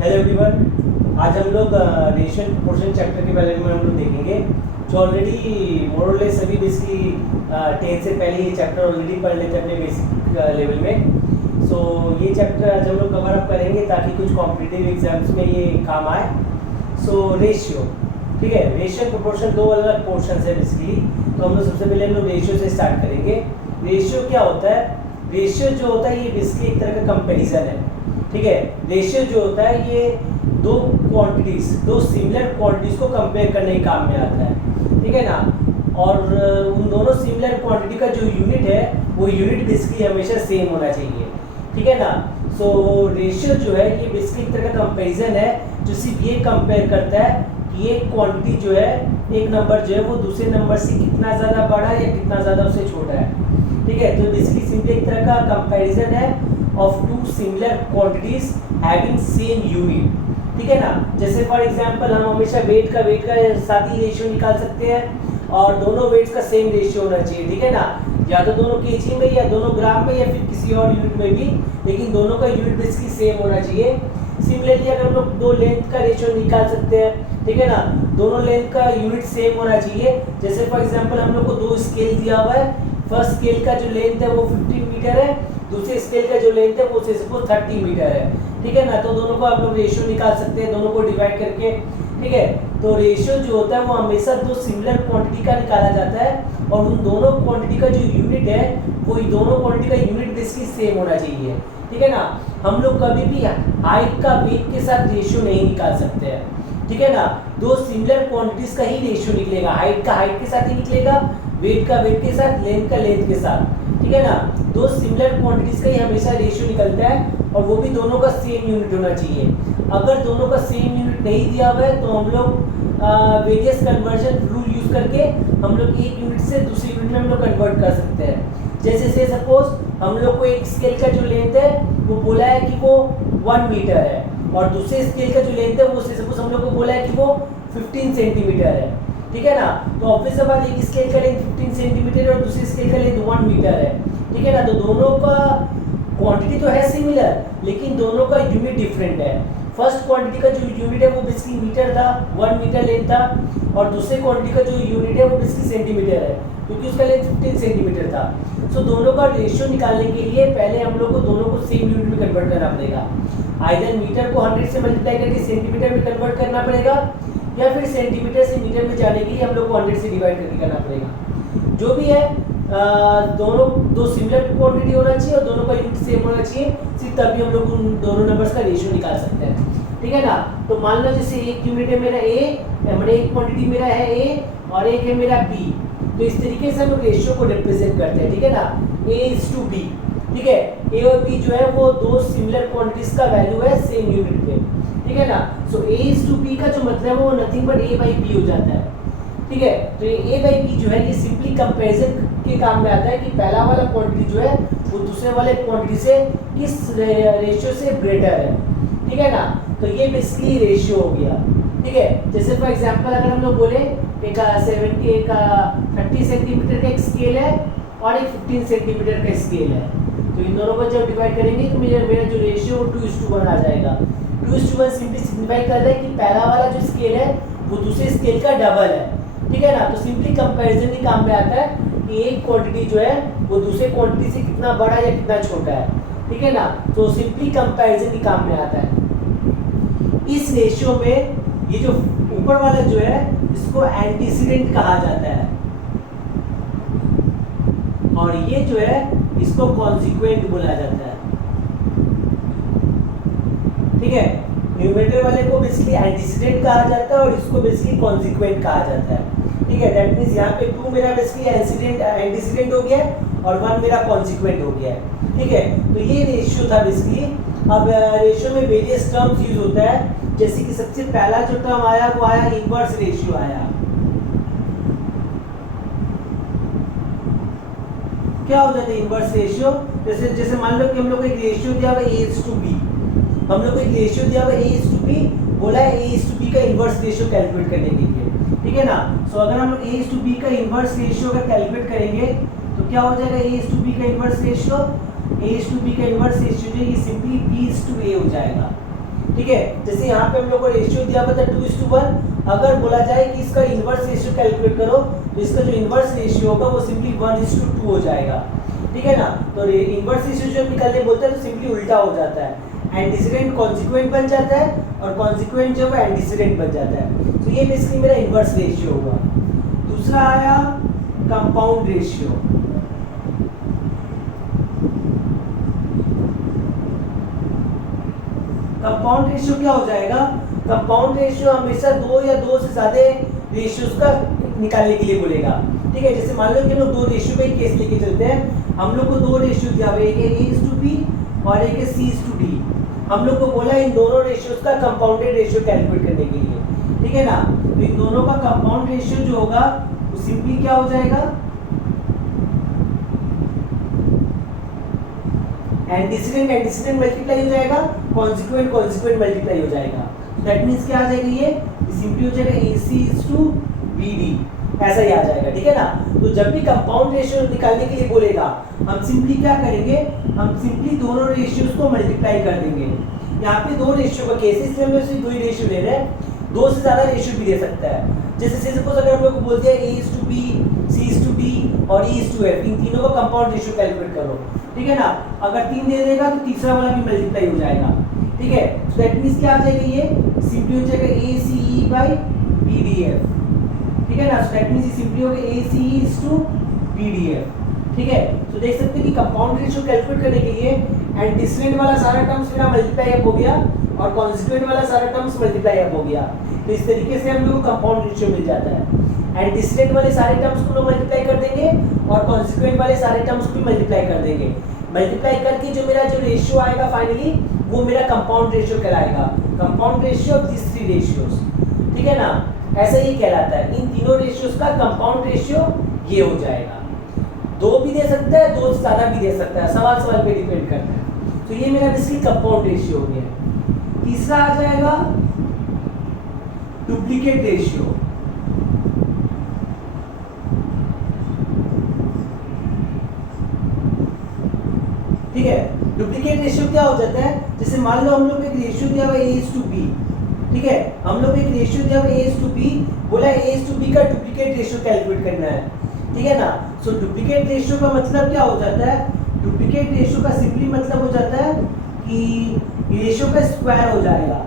Hello everyone, आज हम लोग रेशियो एंड प्रोपोर्शन चैप्टर के बारे में हम लोग देखेंगे जो ऑलरेडी मोर और लेस सभी बेसिकली 10 से पहले ये चैप्टर ऑलरेडी पढ़ लेते हैं अपने बेसिक लेवल में। सो ये चैप्टर आज हम लोग कवर अप करेंगे ताकि कुछ कॉम्पिटिटिव एग्जाम्स में ये काम आए। सो रेशियो, ठीक है, रेशियो एंड प्रोपोर्शन दो अलग अलग पोर्शन है बेसिकली। तो हम लोग सबसे पहले हम लोग रेशियो से स्टार्ट करेंगे। रेशियो क्या होता है? रेशियो जो होता है ये बेसिकली एक तरह का कंपेरिजन है, ठीक है। रेशियो जो होता है ये दो क्वांटिटीज, दो सिमिलर क्वांटिटीज को कंपेयर करने के काम में आता है, ठीक है ना। और उन दोनों सिमिलर क्वांटिटी का जो यूनिट है वो यूनिट बेसिकली हमेशा सेम होना चाहिए, ठीक है ना। सो रेशियो जो है ये बेसिकली एक तरह का कंपेरिजन है जो सिर्फ ये कंपेयर करता है कि एक क्वांटिटी जो है, एक नंबर जो है वो दूसरे नंबर से कितना ज़्यादा बड़ा या कितना ज़्यादा उससे छोटा है, ठीक है। तो बेसिकली सिंपली एक तरह का कंपेरिजन है of two similar quantities having same unit, ठीक है ना। जैसे फॉर एग्जांपल हम हमेशा वेट का साथ ही रेशियो निकाल सकते हैं और दोनों वेट्स का सेम रेशियो होना चाहिए, ठीक है ना। या तो दोनों केजी में या दोनों ग्राम में या फिर किसी और यूनिट में भी, लेकिन दोनों का यूनिट बेसिकली सेम होना चाहिए। सिमिलरली अगर हम लोग दो लेंथ का रेशियो निकाल सकते हैं, ठीक है ना, दोनों लेंथ का यूनिट सेम होना चाहिए। जैसे फॉर एग्जांपल हम लोग को दो स्केल दिया हुआ है, फर्स्ट स्केल का जो लेंथ है वो 15 मीटर है, दूसरे स्केल का जो लेंथ है वो सपोज 30 मीटर है, ठीक है ना। तो दोनों को आप लोग रेशियो निकाल सकते हैं, दोनों को डिवाइड करके, ठीक है। तो रेशियो जो होता है वो हमेशा दो सिमिलर क्वांटिटी का निकाला जाता है और उन दोनों क्वांटिटी का जो यूनिट है वो दोनों क्वांटिटी का यूनिट बेसिकली सेम होना चाहिए, ठीक है ना। हम लोग कभी भी हाइट का वेट के साथ रेशियो नहीं निकाल सकते हैं, ठीक है ना। दो सिमिलर क्वांटिटीज का ही रेशियो निकलेगा, हाइट का हाइट के साथ ही निकलेगा, वेट का वेट के साथ, लेंथ का लेंथ के साथ, ठीक है ना। दो सिमिलर क्वांटिटीज का ही हमेशा रेशियो निकलता है और वो भी दोनों का सेम यूनिट होना चाहिए। अगर दोनों का सेम यूनिट नहीं दिया हुआ है तो हम लोग वेरियस कन्वर्जन रूल यूज करके हम लोग एक यूनिट से दूसरे यूनिट में हम लोग कन्वर्ट कर सकते हैं। जैसे से सपोज हम लोग को एक स्केल का जो लेंथ है वो बोला है कि वो 1 मीटर है और दूसरे स्केल का जो लेंथ है वो सपोज हम लोग को बोला है कि वो 15 सेंटीमीटर है, ठीक है ना। तो ऑब्वियस बात, एक स्केल का लेंथ 15 सेंटीमीटर है और दूसरे स्केल का लेंथ 1 मीटर है, ठीक है ना। तो दोनों का क्वांटिटी तो है सिमिलर लेकिन दोनों का यूनिट डिफरेंट है। फर्स्ट क्वांटिटी का जो यूनिट है वो बेसिकली मीटर था, 1 मीटर लेंथ था, और दूसरे क्वांटिटी का जो यूनिट है वो बेसिकली सेंटीमीटर है क्योंकि उसका लेंथ 15 सेंटीमीटर था। सो दोनों का रेशियो निकालने के लिए पहले हम लोग को दोनों को सेम यूनिट में कन्वर्ट करना पड़ेगा। आइदर मीटर को 100 से मल्टीप्लाई करके सेंटीमीटर में कन्वर्ट करना पड़ेगा या फिर सेंटीमीटर से मीटर में जाने के लिए हम लोग को 100 से डिवाइड करके करना पड़ेगा। जो भी है दोनों दो सिमिलर क्वांटिटी होना चाहिए और दोनों का यूनिट सेम होना चाहिए, सिर्फ तभी हम लोग उन दोनों नंबर्स का रेशियो निकाल सकते हैं, ठीक है ना। तो मान लो जैसे एक यूनिट है मेरा ए, मैंने एक क्वांटिटी मेरा है ए और एक है मेरा बी, तो इस तरीके से हम लोग रेशियो को रिप्रेजेंट करते हैं, ठीक है ना। A:B, ठीक है। ए और बी जो है वो दो सिमिलर क्वांटिटीज का वैल्यू है सेम यूनिट पे, ठीक है ना। सो A:B का जो मतलब है वो नथिंग बट A/B हो जाता है, ठीक है। तो ये A/B जो है ये सिंपली कंपैरिजन के काम में आता है कि पहला वाला क्वांटिटी जो है वो दूसरे वाले क्वांटिटी से किस रेशियो से ग्रेटर है, ठीक है ना। तो ये बेसिकली रेशियो हो गया, ठीक है। जैसे फॉर एग्जांपल अगर हम लोग बोले एक 30 सेंटीमीटर का एक स्केल है और एक 15 सेंटीमीटर का स्केल है, तो इन दोनों को जब डिवाइड करेंगे तो मेरा जो रेशियो वो 2:1 आ जाएगा। 2:1 सिंपली सिग्निफाई कर रहा है कि पहला वाला जो स्केल है वो दूसरे स्केल का डबल है, ठीक है ना। तो सिंपली कंपैरिजन ही काम में आता है कि एक क्वांटिटी जो है वो दूसरे क्वांटिटी से कितना बड़ा या कितना छोटा है, ठीक है ना। तो सिंपली कंपैरिजन ही काम में आता है। इस रेशियो में ये जो ऊपर वाला जो है इसको एंटीसीडेंट कहा जाता है और ये जो है इसको कॉन्सिक्वेंट बोला जाता है, ठीक है। न्यूमरेटर वाले को बेसिकली एंटीसीडेंट कहा जाता है और इसको बेसिकली कॉन्सिक्वेंट कहा जाता है, ठीक है। दैट मींस यहाँ पे 2 मेरा बेसिकली एंटीसीडेंट हो गया और 1 मेरा कॉन्सिक्वेंट हो गया, ठीक है। तो ये रेशियो था बेसिकली। अब रेशियो में वेरियस टर्म्स यूज होता है, जैसे कि सबसे पहला जो टर्म आया वो आया इनवर्स रेशियो आया। क्या हो जाता है इनवर्स रेशियो? जैसे मान लो कि हम लोग को एक रेशियो दिया हुआ A:B, हम लोग को एक रेशियो दिया हुआ A:B, बोला है A:B का इनवर्स रेशियो कैलकुलेट करने के लिए, ठीक है ना। सो अगर हम लोग A:B का इनवर्स रेशियो का कैलकुलेट करेंगे तो क्या हो जाएगा A:B का इनवर्स रेशियो? A:B का इनवर्स रेशियो जो ये सिंपली B:A हो जाएगा, ठीक है। जैसे यहाँ पे हम लोग को रेशियो दिया हुआ था 2:1, अगर बोला जाए कि इसका इनवर्स रेशियो कैलकुलेट करो तो इसका जो इनवर्स रेशियो होगा वो सिंपली 1:2 हो जाएगा, ठीक है ना। तो इनवर्स रेशियो जब निकालने बोलते हैं तो सिंपली उल्टा हो जाता है, एंटीसीडेंट कॉन्सिक्वेंट बन जाता है और कॉन्सिक्वेंट जो है एंटीसीडेंट बन जाता है। तो ये बेसिकली मेरा इनवर्स रेशियो होगा। दूसरा आया कंपाउंड रेशियो। कंपाउंड रेशियो क्या हो जाएगा? कंपाउंड रेशियो हमेशा दो या दो से ज्यादा रेशियोज का निकालने के लिए बोलेगा, ठीक है। जैसे मान लो कि हम लोग दो रेशियो का ही केस लेके चलते हैं, हम लोग को दो रेशियो दिया हुआ है, एक है A:B और एक है C:D। हम लोग को बोला इन दोनों रेशियोज का कंपाउंडेड रेशियो कैलकुलेट करने के लिए, ठीक है ना। तो इन दोनों का कंपाउंड रेशियो जो होगा वो सिंपली क्या हो जाएगा? एंटीसीडेंट एंटीसीडेंट मल्टीप्लाई हो जाएगा, कॉन्सिक्वेंट कॉन्सिक्वेंट मल्टीप्लाई हो जाएगा। दैट मींस क्या आ जाएगा? ये सिंपली हो जाएगा AC:BD, ऐसा ही आ जाएगा, ठीक है ना। तो जब भी कंपाउंड रेशियो निकालने के लिए बोलेगा हम सिंपली क्या करेंगे? हम सिंपली दोनों रेशियोज को मल्टीप्लाई कर देंगे। यहाँ पे दो रेशियो का केस है इसलिए हम लोग सिर्फ दो ही रेशियो ले रहे हैं, दो से ज्यादा रेशियो भी दे सकता है। जैसे सपोज अगर हम लोग को बोलते हैं A:B, C:D और E:F, इन तीनों का कंपाउंड रेशियो कैलकुलेट करो, ठीक है ना। अगर 3 दे देगा तो तीसरा वाला भी मल्टीप्लाई हो जाएगा, ठीक है। तो दैट मींस क्या आ जाएगा? ये सिंपली हो जाएगा ACE/BDF, ठीक है ना। सो दैट मींस ये सिंपली हो गया ACE:BDF, ठीक है। तो देख सकते हैं कि कंपाउंड रेशियो कैलकुलेट करने के लिए एंटीसीडेंट वाला सारा टर्म्स मेरा मल्टीप्लाई अप हो गया और कॉन्सिक्वेंट वाला सारा टर्म्स मल्टीप्लाई अप हो गया। तो इस तरीके से हम लोग को कंपाउंड रेशियो मिल जाता है। एंटीसीडेंट वाले सारे टर्म्स को लोग मल्टीप्लाई कर देंगे और कॉन्सिक्वेंट वाले सारे टर्म्स को भी मल्टीप्लाई कर देंगे। मल्टीप्लाई करके जो मेरा जो रेशियो आएगा फाइनली वो मेरा कंपाउंड रेशियो कहलाएगा। Compound ratio of this three ratios, ठीक है ना, ऐसा ही कहलाता है। इन तीनों रेशियोज का कंपाउंड रेशियो ये हो जाएगा। दो भी दे सकता है, दो से ज्यादा भी दे सकता है, सवाल सवाल पे डिपेंड करता है। तो ये मेरा बेसिकली कंपाउंड रेशियो हो गया। तीसरा आ जाएगा डुप्लीकेट रेशियो। ठीक है, डुप्लीकेट रेशियो क्या हो जाता है? जैसे मान लो हम लोग एक रेशियो दिया हुआ A:B, ठीक है, हम लोग एक रेशियो दिया हुआ A:B, बोला A:B का डुप्लीकेट रेशियो कैलकुलेट करना है, ठीक है ना। सो डुप्लीकेट रेशियो का मतलब क्या हो जाता है? डुप्लीकेट रेशियो का सिंपली मतलब हो जाता है कि रेशियो का स्क्वायर हो जाएगा,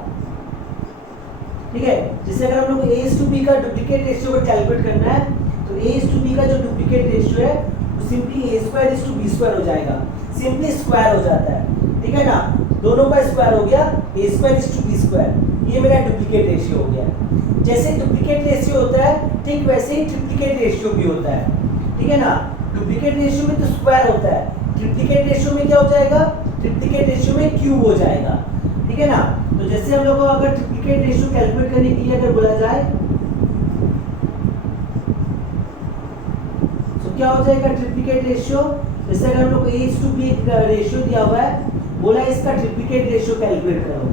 ठीक है। जैसे अगर हम लोग A:B का डुप्लीकेट रेशियो को कैलकुलेट करना है तो A:B का जो डुप्लीकेट रेशियो है वो सिंपली A²:B² हो जाएगा, सिंपली स्क्वायर हो जाता है, ठीक है ना। दोनों का स्क्वायर हो गया A²:B², ये मेरा डुप्लीकेट रेशियो हो गया। जैसे डुप्लीकेट रेशियो होता है ठीक वैसे ही ट्रिप्लीकेट रेशियो भी होता है, ठीक है ना। डुप्लीकेट रेशियो में तो स्क्वायर होता है, ट्रिप्लीकेट रेशियो में क्या हो जाएगा? ट्रिप्लीकेट रेशियो में क्यूब हो जाएगा, ठीक है ना। तो जैसे हम लोग को अगर ट्रिप्लीकेट रेशियो कैलकुलेट करने के लिए अगर बोला जाए तो क्या हो जाएगा ट्रिप्लीकेट रेशियो? जैसे अगर हम लोग A:B रेशियो दिया हुआ है, बोला इसका ट्रिप्लीकेट रेशियो कैलकुलेट करो।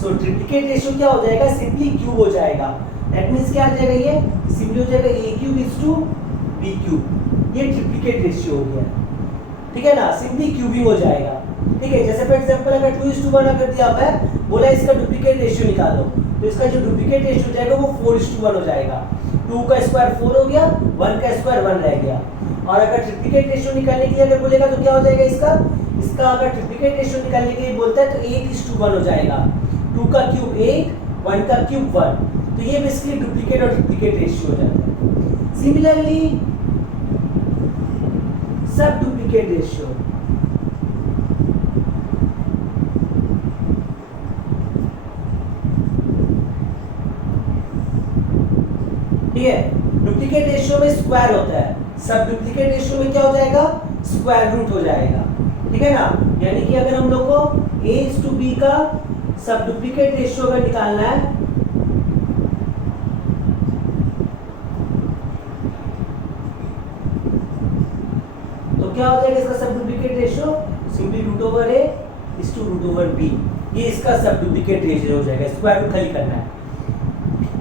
सो ट्रिप्लीकेट रेशियो क्या हो जाएगा? सिंपली क्यूब हो जाएगा। दैट मींस क्या आ जाएगा? ये सिंपली हो जाएगा A⁴:B⁴, ये ट्रिप्लीकेट रेशियो हो गया, ठीक है ना। सिंपली क्यूबिंग हो जाएगा, ठीक है। जैसे फॉर एग्जांपल अगर 2:1 अगर दिया हुआ है, बोला इसका डुप्लीकेट रेशियो निकालो, तो इसका जो डुप्लीकेट रेशियो हो जाएगा वो 4:1 हो जाएगा। 2 का स्क्वायर 4 हो गया, 1 का स्क्वायर 1 रह गया। और अगर ट्रिप्लीकेट रेशियो निकालने के लिए अगर बोलेगा तो क्या हो जाएगा? इसका अगर ट्रिप्लीकेट रेशियो निकालने के लिए बोलता है तो 8:1 हो जाएगा। 2 का क्यूब 8, 1 का क्यूब 1। तो ये बेसिकली डुप्लीकेट और ट्रिप्लीकेट रेशियो हो जाता है। सिमिलरली सब डुप्लीकेट रेशियो, ठीक है। डुप्लीकेट रेशियो में स्क्वायर होता है, सब डुप्लीकेट रेशियो में क्या हो जाएगा? स्क्वायर रूट हो जाएगा, ठीक है ना। यानी कि अगर हम लोग को A:B का सब डुप्लीकेट रेशियो अगर निकालना है तो क्या हो जाएगा इसका sub duplicate ratio? Simply √A:√B, ये इसका सब डुप्लीकेट रेशियो हो जाएगा, स्क्वायर रूट खाली करना है।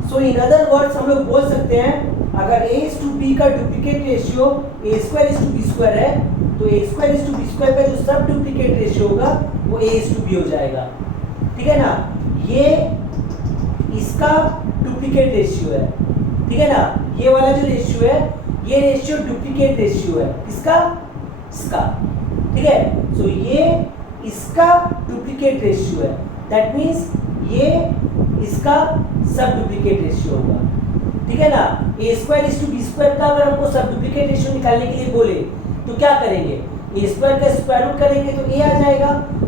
सो इन अदर वर्ड्स हम लोग बोल सकते हैं अगर A:B का डुप्लीकेट रेशियो A²:B² है तो A square is to B square का जो सब डुप्लीकेट रेशियो होगा वो ए इज टू बी हो जाएगा, ठीक है ना। ये इसका डुप्लीकेट रेशियो है, ठीक है ना। ये वाला जो रेशियो है ये रेशियो डुप्लीकेट रेशियो है, किसका, इसका, ठीक है। सो ये इसका डुप्लीकेट रेशियो है, दैट मींस ये इसका सब डुप्लीकेट रेशियो होगा, ठीक है ना। A square is to B square का अगर हमको सब डुप्लीकेट रेशियो निकालने के लिए बोले तो क्या करेंगे, ए स्क्वायर का स्क्वायर रूट करेंगे तो ए आ जाएगा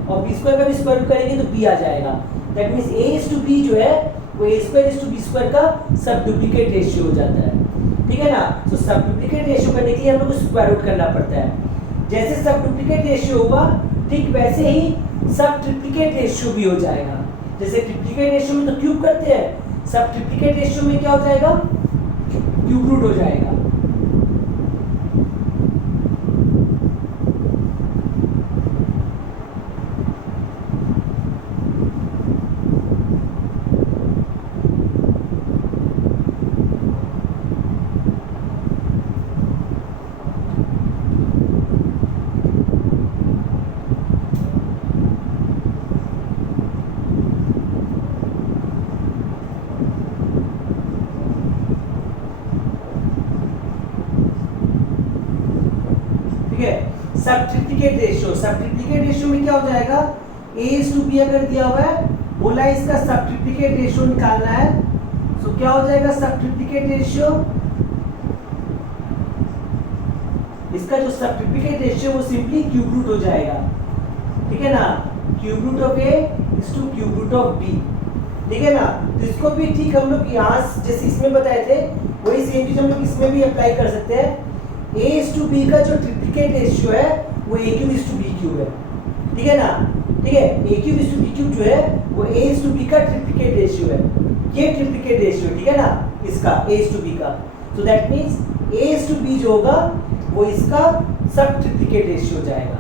और बी स्क्वायर का भी स्क्वायर रूट करेंगे तो बी आ जाएगा, that means A is to B जो है वो A square is to B square का सब डुप्लीकेट रेशियो हो जाता है, ठीक है ना। तो सब डुप्लीकेट रेशियो करने के लिए हम लोग को स्क्वायर रूट करना पड़ता है। जैसे सब डुप्लीकेट रेशियो होगा ठीक वैसे ही सब ट्रिप्लिकेट रेशियो भी हो जाएगा। जैसे ट्रिप्लिकेट रेशियो में तो क्यूब करते हैं, सब ट्रिप्लिकेट रेशियो में क्या हो जाएगा, क्यूब रूट हो जाएगा। सब ट्रिप्लिकेट रेशियो में क्या हो जाएगा, a is to b अगर दिया हुआ है, बोला इसका सब ट्रिप्लिकेट रेशियो निकालना है, तो क्या हो जाएगा सब ट्रिप्लिकेट रेशियो, इसका जो सब ट्रिप्लिकेट रेशियो वो सिंपली क्यूब रूट हो जाएगा, ठीक है ना। Cube root of a is to cube root of b, ठीक है ना। तो इसको भी ठीक हम लोग यहाँ जैसे इसमें बताए थे वही सेम चीज हम लोग इसमें भी अप्लाई कर सकते हैं। a is to b का जो ट्रिप्लिकेट रेशियो है वो a cube is to b cube है, ठीक है ना। ठीक है, a cube is to b cube जो है वो a is to b का ट्रिप्लिकेट रेशियो है, ये ट्रिप्लिकेट रेशियो, ठीक है ना, इसका a is to b का। सो that means a is to b जो होगा वो इसका सब ट्रिप्लिकेट रेशियो हो जाएगा,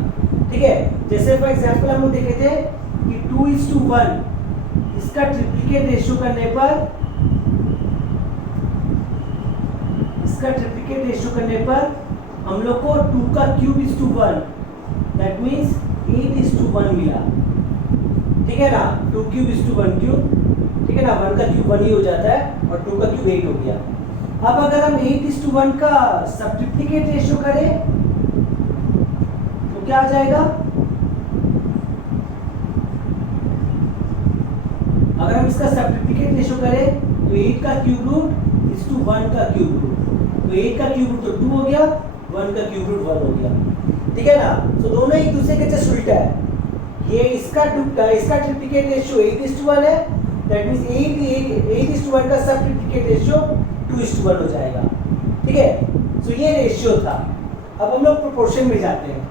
ठीक है। जैसे फॉर एग्जांपल हम लोग देखे थे कि 2 is to 1 इसका ट्रिप्लिकेट रेशियो करने पर, इसका ट्रिप्लिकेट रेशियो करने पर हम लोग को 2 का cube is to 1, that means 8 is to 1 मिला, ठीक है ना। 2 क्यूब इज टू 1 क्यूब, ठीक है ना, 1 का क्यूब 1 ही हो जाता है और 2 का क्यूब 8 हो गया। अब अगर हम 8 is to 1 का सब ट्रिप्लिकेट रेशियो करें तो क्या आ जाएगा, अगर हम इसका सब ट्रिप्लिकेट रेशियो करें तो 8 का क्यूब रूट इज टू 1 का क्यूब रूट, तो 8 का क्यूब रूट तो 2 हो गया, 1 का क्यूब रूट 1 हो गया, ठीक है ना। तो दोनों एक दूसरे के जस्ट उल्टा है। ये इसका ट्रिप्लिकेट रेशियो 8 is to 1 है, दैट मींस 8 is to 1 का सब ट्रिप्लिकेट रेशियो 2 is to 1 हो जाएगा, ठीक है। सो ये रेशियो था। अब हम लोग प्रोपोर्शन में जाते हैं।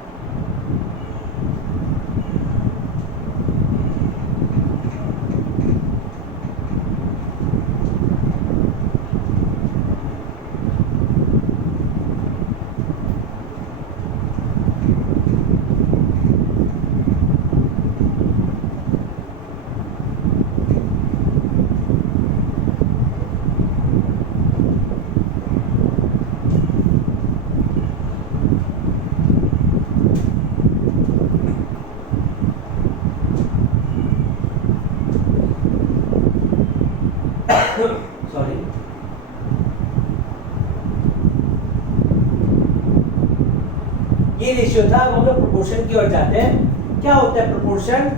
सॉरी, ये रेशियो था। अब हम लोग प्रोपोर्शन की ओर जाते हैं। क्या होता है प्रोपोर्शन,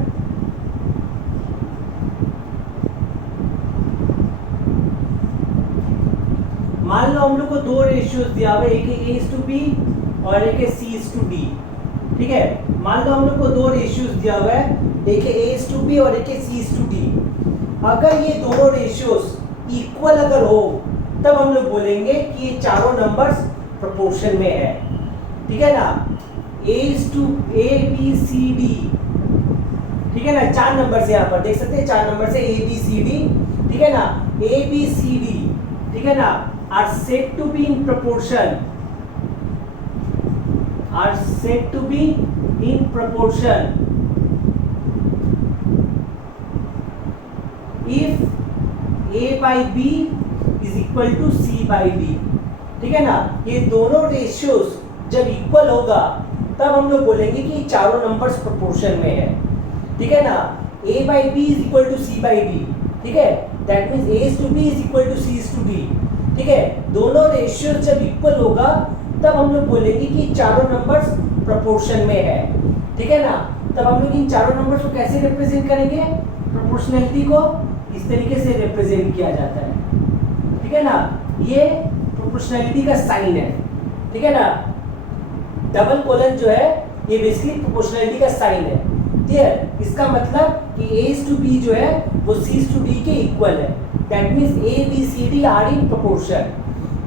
मान लो हम लोग को दो रेशियोज दिया हुआ है, एक है a is to b और एक है c is to d, ठीक है। मान लो हम लोग को दो रेशियोज दिया हुआ है, एक है a is to b और एक है c is to d। अगर ये दोनों रेशियोज इक्वल अगर हो तब हम लोग बोलेंगे कि ये चारों नंबर्स प्रोपोर्शन में है, ठीक है ना। a is to a b c d, ठीक है ना, चार नंबर से यहाँ पर देख सकते हैं, चार नंबर से a b c d, ठीक है ना। a b c d, ठीक है ना, are said to be in proportion, are said to be in proportion if a by b is equal to c by d, ठीक है ना। ये दोनों रेशियोज जब इक्वल होगा तब हम लोग बोलेंगे कि चारों नंबर्स प्रोपोर्शन में है, ठीक है ना। a by b is equal to c by d, ठीक है, that means a is to b is equal to c is to d, ठीक है। दोनों रेशियो जब इक्वल होगा तब हम लोग बोलेंगे कि चारों नंबर्स प्रोपोर्शन में है, ठीक है ना। तब हम लोग इन चारों नंबर्स को कैसे रिप्रेजेंट करेंगे, प्रोपोर्शनैलिटी को इस तरीके से रिप्रेजेंट किया जाता है, ठीक है ना। ये प्रोपोर्शनैलिटी का साइन है, ठीक है ना। डबल कोलन जो है ये बेसिकली प्रोपोर्शनैलिटी का साइन है, क्लियर। इसका मतलब कि a is to b जो है वो c is to d के इक्वल है, that means a b c d are in proportion,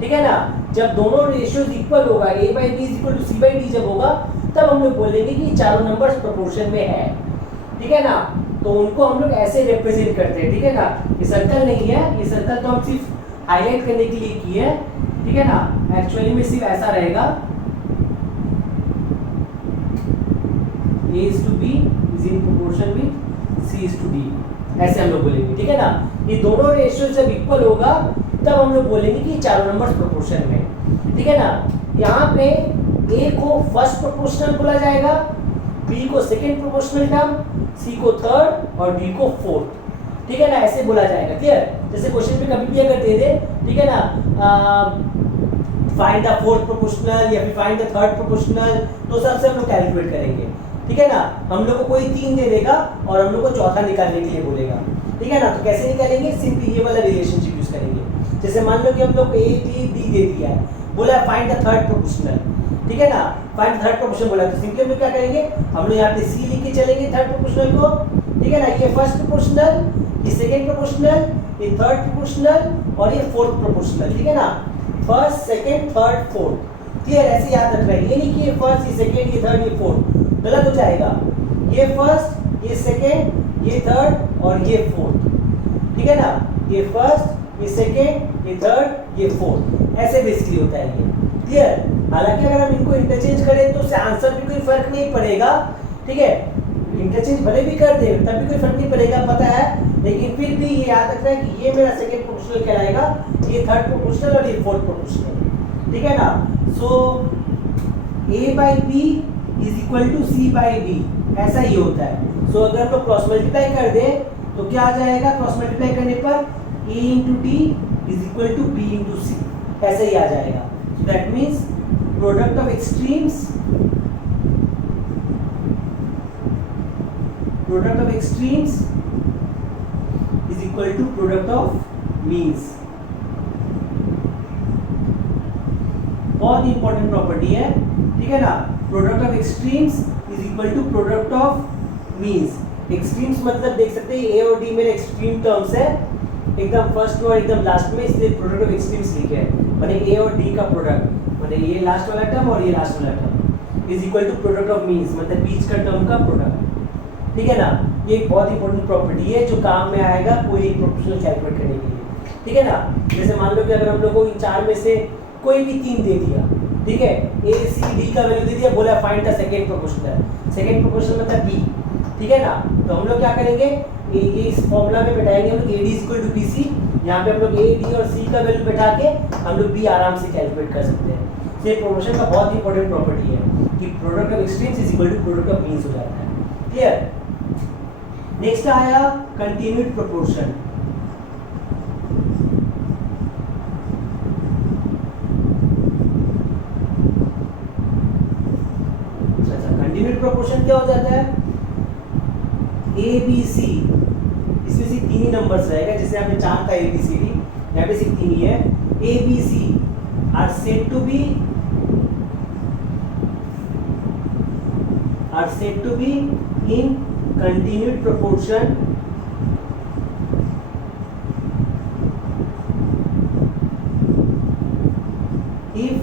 ठीक है ना। जब दोनों रेशियोज इक्वल होगा a by b is equal to c by d जब होगा तब हम लोग बोलेंगे कि चारों नंबर्स प्रोपोर्शन में है, ठीक है ना। तो उनको हम लोग ऐसे रिप्रेजेंट करते हैं, ठीक है ना। ये सर्कल नहीं है, ये सर्कल तो हम सिर्फ हाईलाइट करने के लिए किए है, ठीक है ना। एक्चुअली में सिर्फ ऐसा रहेगा a is to b is in proportion with c is to d, ऐसे हम लोग बोलेंगे, ठीक है ना। ये दोनों रेशियो जब इक्वल होगा तब हम लोग बोलेंगे कि चारों नंबर्स प्रोपोर्शन में, ठीक है ना। यहाँ पे a को फर्स्ट प्रोपोर्शनल बोला जाएगा, b को सेकंड प्रोपोर्शनल टर्म, c को थर्ड और d को फोर्थ, ठीक है ना। ऐसे बोला जाएगा, क्लियर। जैसे क्वेश्चन पे कभी भी अगर दे दे, ठीक है ना, फाइंड द फोर्थ प्रोपोर्शनल या फिर फाइंड द थर्ड प्रोपोर्शनल, तो सबसे हम लोग कैलकुलेट करेंगे, ठीक है ना। हम लोग को कोई 3 दे देगा और हम लोग को चौथा निकालने के लिए बोलेगा, ठीक है ना। तो कैसे निकालेंगे, सिंपली ये वाला रिलेशनशिप यूज करेंगे। जैसे मान लो कि हम लोग a b d दे दिया है, बोला है फाइंड द थर्ड प्रोपोर्शनल, ठीक है ना। फाइंड द थर्ड प्रोपोर्शनल बोला, तो सिंपली हम लोग क्या करेंगे, हम लोग यहाँ पे c लिख के चलेंगे थर्ड प्रोपोर्शनल को, ठीक है ना। ये फर्स्ट प्रोपोर्शनल, ये सेकंड प्रोपोर्शनल, ये थर्ड प्रोपोर्शनल और ये फोर्थ प्रोपोर्शनल, ठीक है ना। First second third fourth, clear. ऐसे याद रखना है, ये नहीं कि ये फर्स्ट, ये सेकंड, ये थर्ड, ये फोर्थ, गलत हो जाएगा। ये फर्स्ट, ये सेकंड, ये थर्ड और ये फोर्थ, ठीक है ना। ये फर्स्ट, ये सेकंड, ये थर्ड, ये फोर्थ, ऐसे बेसिकली होता है ये, क्लियर। हालांकि अगर हम इनको इंटरचेंज करें तो उससे आंसर भी कोई फर्क नहीं पड़ेगा, ठीक है। इंटरचेंज भले भी कर दे तब भी कोई फर्क नहीं पड़ेगा, पता है। लेकिन फिर भी ये याद रखना है कि ये मेरा सेकंड प्रोपोर्शनल कहलाएगा, ये थर्ड प्रोपोर्शनल और ये फोर्थ प्रोपोर्शनल, ठीक है ना। So a by b is equal to c by d, ऐसा ही होता है। सो अगर हम लोग क्रॉस मल्टीप्लाई कर दें तो क्या आ जाएगा, क्रॉस मल्टीप्लाई करने पर a into d is equal to b into c, ऐसे ही आ जाएगा। So that means product of extremes, product of extremes is equal to product of means. बहुत इंपॉर्टेंट प्रॉपर्टी है, ठीक है ना। Product of extremes is equal to product of means. Extremes मतलब देख सकते हैं ए और डी मेरे एक्सट्रीम टर्म्स है, एकदम फर्स्ट और एकदम लास्ट में, इसलिए प्रोडक्ट ऑफ एक्सट्रीम्स लिखे हैं, माने ए और डी का प्रोडक्ट, माने ये लास्ट वाला टर्म और ये लास्ट वाला term is equal to product of means, मतलब बीच का टर्म का प्रोडक्ट, ठीक है ना। ये एक बहुत इंपॉर्टेंट प्रॉपर्टी है जो काम में आएगा कोई प्रोपोर्शनल कैलकुलेट करने के लिए, ठीक है ना। जैसे मान लो कि अगर हम लोग को इन चार में से कोई भी 3 दे दिया, ठीक है, a c d का वैल्यू दे दिया, बोला find the second proportional, second proportional मतलब b, ठीक है ना। तो हम लोग क्या करेंगे, ये इस फॉर्मूला में बैठाएंगे हम लोग ad इक्वल टू bc, यहाँ पे हम लोग a d और c का वैल्यू बैठा के हम लोग b आराम से कैलकुलेट कर सकते हैं। ये प्रोपोर्शन का बहुत इंपॉर्टेंट प्रॉपर्टी है कि product of extremes is equal to product of means हो जाता है, क्लियर। नेक्स्ट आया कंटिन्यूड प्रोपोर्शन। कंटिन्यूड प्रोपोर्शन क्या हो जाता है, ए बी सी, इसमें से 3 ही नंबर्स रहेगा, जैसे यहाँ पे 4 था ए बी सी डी, यहाँ पे सिर्फ 3 ही है। A B c are said to be in continued proportion if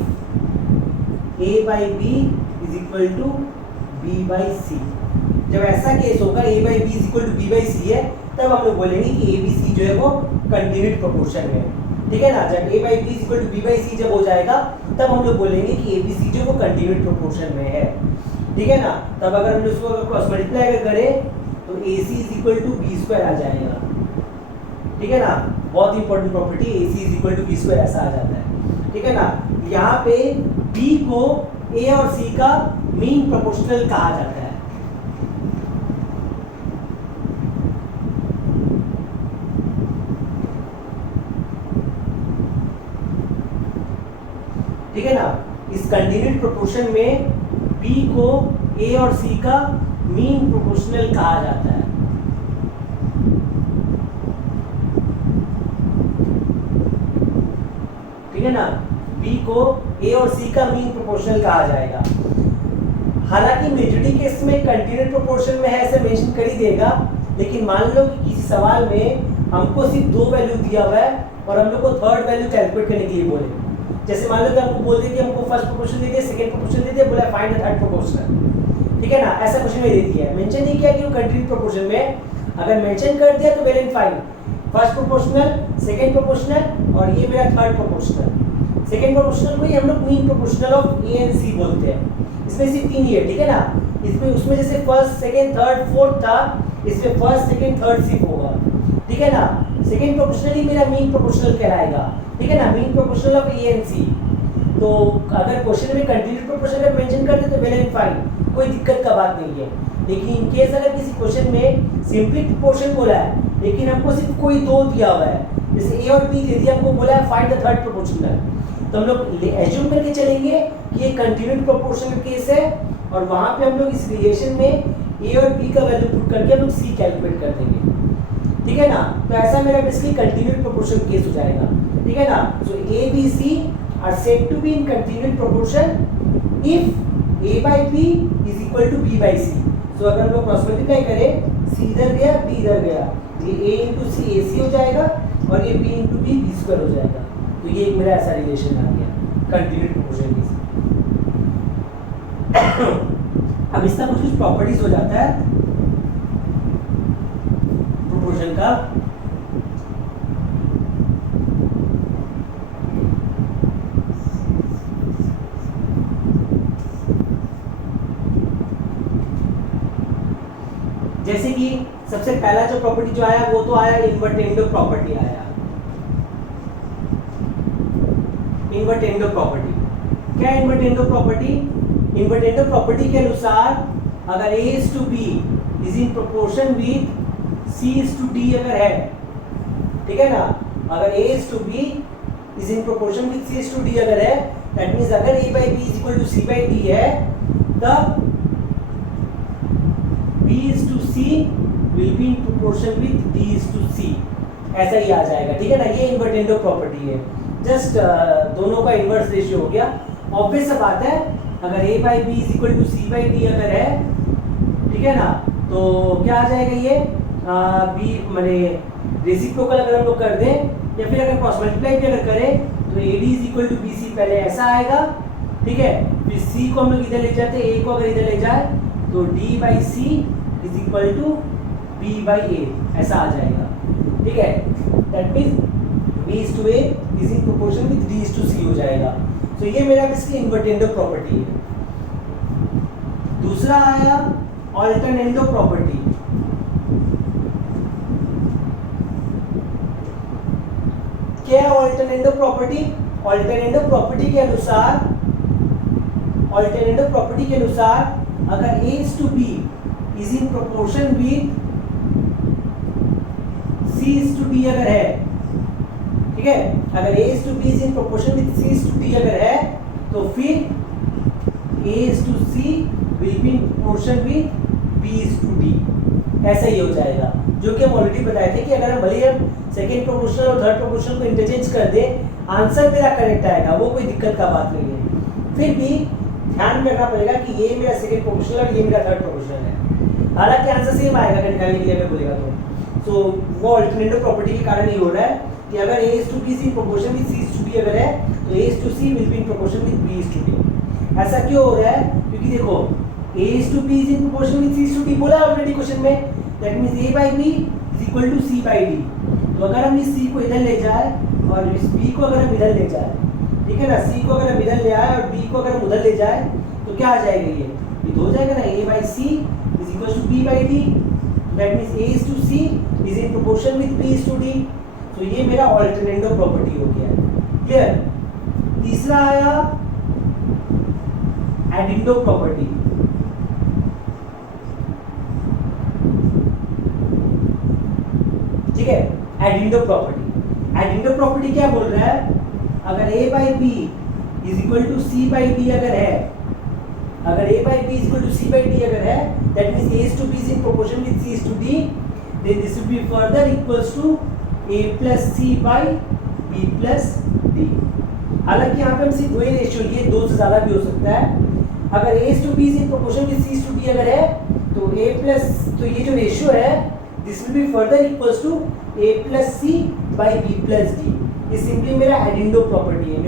a by b is equal to b by c। जब ऐसा केस होगा a by b is equal to b by c है, तब हम लोग बोलेंगे कि a b c जो है वो कंटिन्यूड प्रोपोर्शन में है, ठीक है ना। जब a by b is equal to b by c जब हो जाएगा तब हम लोग बोलेंगे कि a b c जो वो कंटिन्यूड प्रोपोर्शन में है, ठीक है ना। तब अगर हम इसको क्रॉस मल्टीप्लाई अगर करें तो ac is equal to b square आ जाएगा, ठीक है ना। बहुत important property, ac is equal to b square ऐसा आ जाता है, ठीक है ना। यहाँ पे b को ए और सी का मीन प्रोपोर्शनल कहा जाता है। ठीक है ना, इस कंटिन्यूड प्रोपोर्शन में बी को ए और सी का मीन प्रोपोर्शनल कहा जाता है। ठीक है ना, बी को ए और सी का मीन प्रोपोर्शनल कहा जाएगा। हालांकि मेजॉरिटी केस में कंटिन्यूड प्रोपोर्शन में है ऐसे मेंशन कर ही देगा, लेकिन मान लो कि किसी सवाल में हमको सिर्फ 2 वैल्यू दिया हुआ है और हम लोग को थर्ड वैल्यू कैलकुलेट करने के लिए बोले। जैसे मान लो कि हमको बोल दे कि हमको फर्स्ट प्रोपोर्शन दे दिया, सेकंड प्रोपोर्शन दे दिया, बोला फाइंड द थर्ड प्रोपोर्शनल। ठीक है ना, ऐसा क्वेश्चन में दे दिया है, मेंशन नहीं किया कि वो कंटिन्यूड प्रोपोर्शन में। अगर मेंशन कर दिया तो well and fine, first proportional, second proportional और ये मेरा थर्ड प्रोपोर्शनल। सेकंड प्रोपोर्शनल को ही हम लोग mean proportional of A and C बोलते हैं। इसमें सिर्फ 3 ही है। ठीक है ना, इसमें उसमें जैसे फर्स्ट सेकंड थर्ड फोर्थ था, इसमें फर्स्ट सेकंड थर्ड सिर्फ होगा। ठीक है ना, सेकंड प्रोपोर्शनल ही मेरा मीन प्रोपोर्शनल कहलाएगा। ठीक है ना, mean proportional of A and C. तो अगर क्वेश्चन में कंटिन्यूड प्रोपोर्शन का मेंशन कर दे तो वेल एंड फाइन, कोई दिक्कत का बात नहीं है। लेकिन इन केस अगर किसी क्वेश्चन में सिंपली प्रोपोर्शन बोला है लेकिन हमको सिर्फ कोई 2 दिया हुआ है, जैसे ए और बी दे दिया, हमको बोला है फाइंड द थर्ड प्रोपोर्शनल, तो हम लोग एज्यूम करके चलेंगे कि ये कंटिन्यूड प्रोपोर्शन का केस है और वहां पे हम लोग इस रिलेशन में ए और बी का वैल्यू पुट करके हम लोग सी कैलकुलेट कर देंगे। ठीक है ना, तो ऐसा मेरा बेसिकली कंटिन्यूड प्रोपोर्शन केस हो जाएगा। ठीक है ना, so A B C are said to be in continued proportion if a by b is equal to b by c। so अगर हम लोग क्रॉस मल्टीप्लाई करें, c इधर गया b इधर गया, ये a into c ac हो जाएगा और ये b into b b square हो जाएगा। तो ये एक मेरा ऐसा रिलेशन आ गया कंटिन्यूड प्रोपोर्शन के साथ। अब इसका कुछ प्रॉपर्टीज हो जाता है प्रोपोर्शन का। जैसे कि सबसे पहला जो प्रॉपर्टी जो आया वो तो आया इन्वर्टेंडो प्रॉपर्टी आया। इन्वर्टेंडो प्रॉपर्टी क्या है? इन्वर्टेंडो प्रॉपर्टी, इन्वर्टेंडो प्रॉपर्टी के अनुसार अगर a is to b is in proportion with c is to d अगर है, ठीक है ना, अगर a is to b is in proportion with c is to d अगर है, that means अगर a by b is equal to c by d है, तब b is to c will be in proportion with d is to c, ऐसा ही आ जाएगा। ठीक है ना, ये इन्वर्टेंडो प्रॉपर्टी है। जस्ट दोनों का इन्वर्स रेशियो हो गया। ऑब्वियस बात है, अगर a by b is equal to c by d अगर है, ठीक है ना, तो क्या आ जाएगा ये b माने रेसिप्रोकल अगर हम लोग कर दें या फिर अगर क्रॉस मल्टीप्लाई भी अगर करें तो ad is equal to bc पहले ऐसा आएगा। ठीक है, फिर c को हम लोग इधर ले जाते हैं, a को अगर इधर ले जाए तो d by c is equal to b by a ऐसा आ जाएगा। ठीक है, that means b is to a is in proportion with d is to c हो जाएगा। तो ये मेरा इसकी इन्वर्टेंडो प्रॉपर्टी है। दूसरा आया ऑल्टरनेंडो प्रॉपर्टी। क्या है ऑल्टरनेंडो प्रॉपर्टी? ऑल्टरनेंडो प्रॉपर्टी के अनुसार, ऑल्टरनेंडो प्रॉपर्टी के अनुसार अगर a is to b is in proportion with c is to d अगर है, ठीक है, अगर a is to b is in proportion with c is to d अगर है, तो फिर a is to c will be in proportion with b is to d, ऐसा ही हो जाएगा। जो कि हम ऑलरेडी बताए थे कि अगर हम भले हम सेकेंड प्रोपोर्शनल और थर्ड प्रोपोर्शनल को इंटरचेंज कर दे, आंसर मेरा करेक्ट आएगा, वो कोई दिक्कत का बात नहीं है। फिर भी ध्यान में रखना पड़ेगा कि ये मेरा सेकेंड प्रोपोर्शनल और ये मेरा थर्ड प्रोपोर्शनल है। हालांकि आंसर सेम आएगा अगर निकालने के लिए अगर बोलेगा तो वो अल्टरनेटिव प्रॉपर्टी के कारण ही हो रहा है कि अगर a is to b is in proportion with c is to d अगर है तो a is to c will be in proportion with b is to d। ऐसा क्यों हो रहा है? क्योंकि देखो a is to b is in proportion with c is to d बोला ऑलरेडी क्वेश्चन में, that means a by b is equal to c by d। तो अगर हम इस c को इधर ले जाए और इस b को अगर हम इधर ले जाए, ठीक है ना, c को अगर हम इधर ले आए और b को अगर हम उधर ले जाए तो क्या आ जाएगा? ये तो हो जाएगा ना, a by c is equal to b by d, that means a is to c is in proportion with b is to d। तो ये मेरा ऑल्टरनेटिव प्रॉपर्टी हो गया। क्लियर? तीसरा आया एडिंडो प्रॉपर्टी। ठीक है, एडिंडो प्रॉपर्टी। एडिंडो प्रॉपर्टी क्या बोल रहा है, अगर a by b is equal to c by d अगर है, अगर a by b is equal to c by d अगर है, that means a is to b is in proportion with c is to d, then this will be further equals to a plus c by b plus d। हालांकि यहाँ पे हम सिर्फ वही ratio लिए, दो से ज्यादा भी हो सकता है। अगर a is to b is in proportion with c is to d अगर है तो a plus, तो ये जो रेशियो है this will be further equals to a plus c by b plus d। ये सिंपली मेरा एडिंडो प्रॉपर्टी है,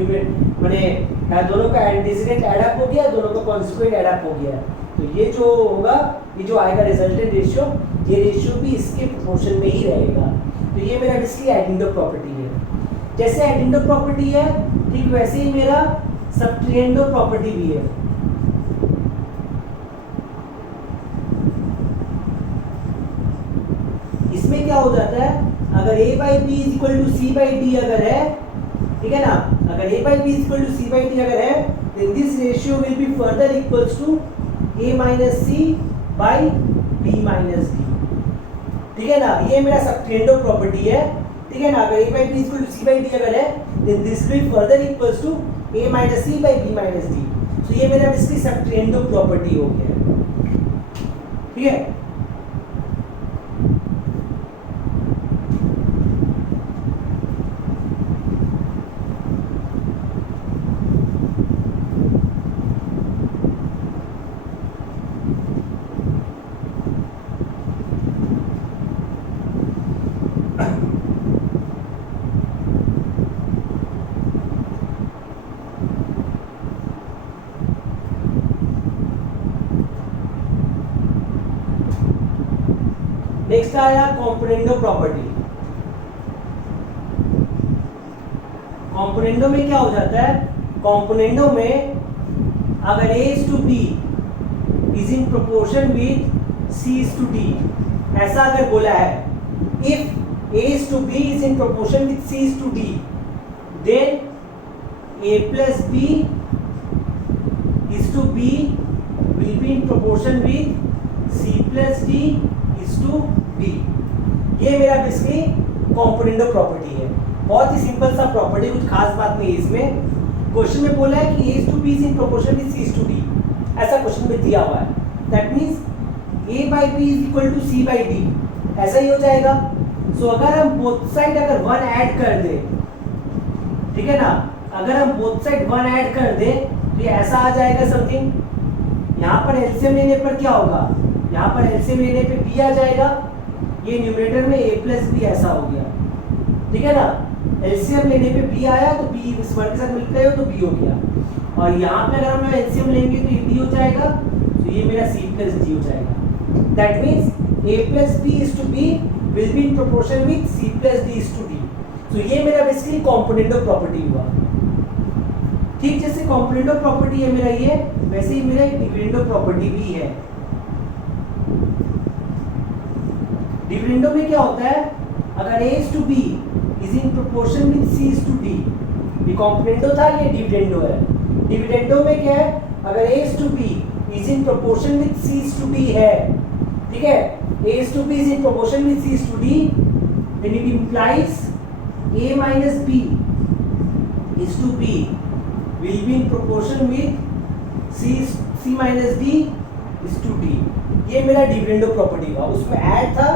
मैंने दोनों का एंटीसीडेंट ऐड अप हो गया, दोनों का कॉन्सिक्वेंट ऐड अप हो गया। तो ये जो होगा, ये जो आएगा रिजल्टेंट रेशियो, ये रेशियो भी इसके प्रोपोर्शन में ही रहेगा। तो ये मेरा बेसिकली एडिंडो प्रॉपर्टी है। जैसे एडिंडो प्रॉपर्टी है ठीक वैसे ही मेरा सबट्रिएंडो प्रॉपर्टी भी है। इसमें क्या हो जाता है, अगर a by b is equal to c by d अगर है, ठीक है ना, अगर a by b is equal to c by d अगर है, then this ratio will be further equals to a minus c by b minus d। ठीक है ना, ये मेरा सबट्रिएंडो प्रॉपर्टी है। ठीक है ना, अगर a by b is equal to c by d अगर है, then this will further equals to a minus c by b minus d। तो ये मेरा इसकी सबट्रिएंडो प्रॉपर्टी हो गया। ठीक है, नेक्स्ट आया कॉम्पोनेंडो प्रॉपर्टी। कॉम्पोनेंडो में क्या हो जाता है, कॉम्पोनेंडो में अगर a is to b is in proportion with c is to d, ऐसा अगर बोला है, if a is to b is in proportion with c is to d, then a plus b is to b will be in proportion with c plus d is to d। ये मेरा basically componendo property है। बहुत ही simple सा property, कुछ खास बात नहीं है इसमें। क्वेश्चन में बोला है कि a is to b is in proportion with c is to d, ऐसा क्वेश्चन में दिया हुआ है। That means a by b is equal to c by d, ऐसा ही हो जाएगा। सो अगर हम बोथ साइड अगर 1 ऐड कर दे, ठीक है ना, अगर हम बोथ साइड 1 ऐड कर दे तो ये ऐसा आ जाएगा समथिंग। यहाँ पर एलसीएम लेने पर क्या होगा, यहाँ पर एलसीएम लेने पे b आ जाएगा, ये न्यूमरेटर में a प्लस b ऐसा हो गया। ठीक है ना, एलसीएम लेने पे b आया तो b इस वर्ग के साथ मल्टीप्लाई हो तो b हो गया, और यहाँ पे अगर हम एलसीएम लेंगे तो ये d हो जाएगा, तो ये मेरा c प्लस d हो जाएगा। That means a plus b is to b will be in proportion with c plus d is to d। तो ये मेरा बेसिकली कॉम्पोनेंडो प्रॉपर्टी हुआ। ठीक, जैसे कॉम्पोनेंडो प्रॉपर्टी है मेरा ये, वैसे ही मेरा डिविडेंडो प्रॉपर्टी भी है। डिविडेंडो में क्या होता है, अगर a is to b is in proportion with c is to d, ये कॉम्पोनेंडो था, ये डिविडेंडो है। डिविडेंडो में क्या है, अगर a is to b is in proportion with c is to d है, ठीक है, a is to b is in proportion with c is to d, then it implies a minus b is to b will be in proportion with c minus d is to d। ये मेरा dividendo property का, उसमें add था,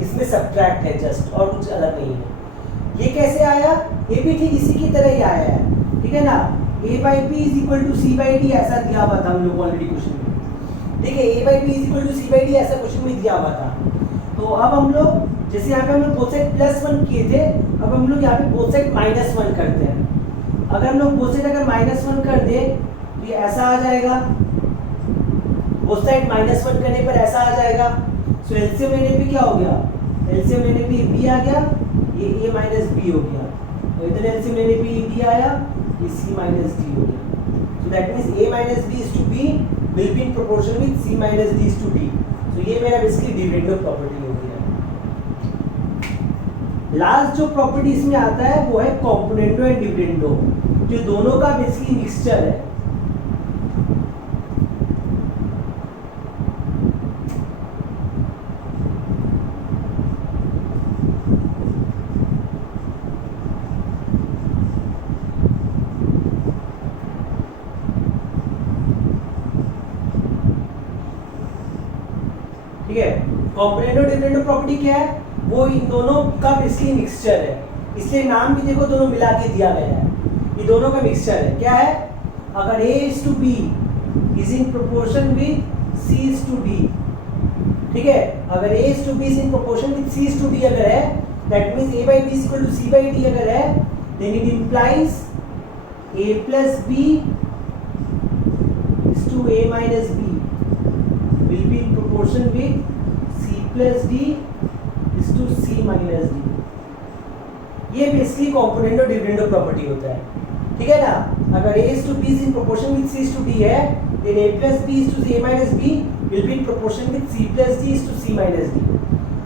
इसमें subtract है just, और कुछ अलग नहीं है। ये कैसे आया, ये भी ठीक इसी की तरह ही आया है। ठीक है ना, a by b is equal to c by d ऐसा दिया हुआ था हम लोग ऑलरेडी क्वेश्चन में। ठीक है, a by b is equal to c by d ऐसा क्वेश्चन में दिया हुआ था। तो अब हम लोग, जैसे यहाँ पे हम लोग बोथ साइड +1 किए थे, अब हम लोग यहाँ पे बोथ साइड -1 करते हैं। अगर हम लोग बोथ साइड अगर -1 कर दे तो ये ऐसा आ जाएगा, बोथ साइड -1 करने पर ऐसा आ जाएगा। सो एलसीएम लेने पे क्या हो गया, एलसीएम लेने पे b आ गया, ये a माइनस b हो गया, और इधर एलसीएम लेने पे ये d आया, ये c माइनस d हो गया। So that means a minus b is to b will be in proportion with c minus d is to d। So ये मेरा बेसिकली डिविडेंडो प्रॉपर्टी हो गया। लास्ट जो प्रॉपर्टी इसमें आता है वो है कॉम्पोनेंडो एंड डिविडेंडो, जो दोनों का बेसिकली मिक्सचर है। ठीक है। कॉम्पोनेंट और डिविडेंड प्रॉपर्टी क्या है, वो इन दोनों का बेसिकली मिक्सचर है, इसलिए नाम भी देखो दोनों मिला के दिया गया है, ये दोनों का मिक्सचर है। क्या है, अगर a is to b is in proportion with c is to d, ठीक है, अगर a is to b is in proportion with c is to d अगर है, that means a by b is equal to c by d अगर है, then it implies a plus b is to a minus b will be in proportion with c plus d is to c minus d। ये basically component और dividend property होता है, ठीक है ना। अगर a is to b is in proportion with c is to d है, then a plus b is to a minus b will be in proportion with c plus d is to c minus d,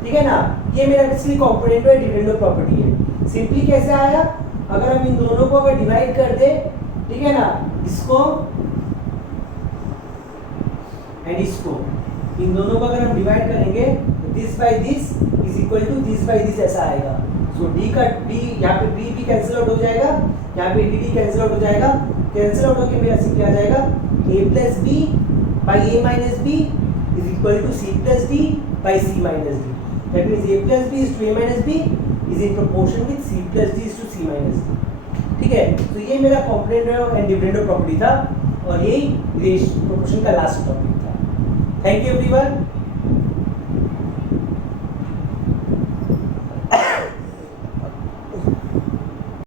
ठीक है ना। ये मेरा basically component और dividend property है। Simply कैसे आया, अगर हम इन दोनों को अगर डिवाइड कर दे, ठीक है ना, इसको एंड इसको, इन दोनों को अगर हम डिवाइड करेंगे तो this by this is equal to this by this ऐसा आएगा। सो d का d यहाँ पे b भी कैंसिल आउट हो जाएगा, यहाँ पे dd कैंसिल आउट हो जाएगा, कैंसिल आउट होकर मेरा सिंपली आ जाएगा a plus b by a minus b is equal to c plus d by c minus d। That means a plus b is to a minus b is in proportion with c plus d is to c minus d, ठीक है। तो ये मेरा component and dividend property था और यही proportion का last topic था। Thank you everyone.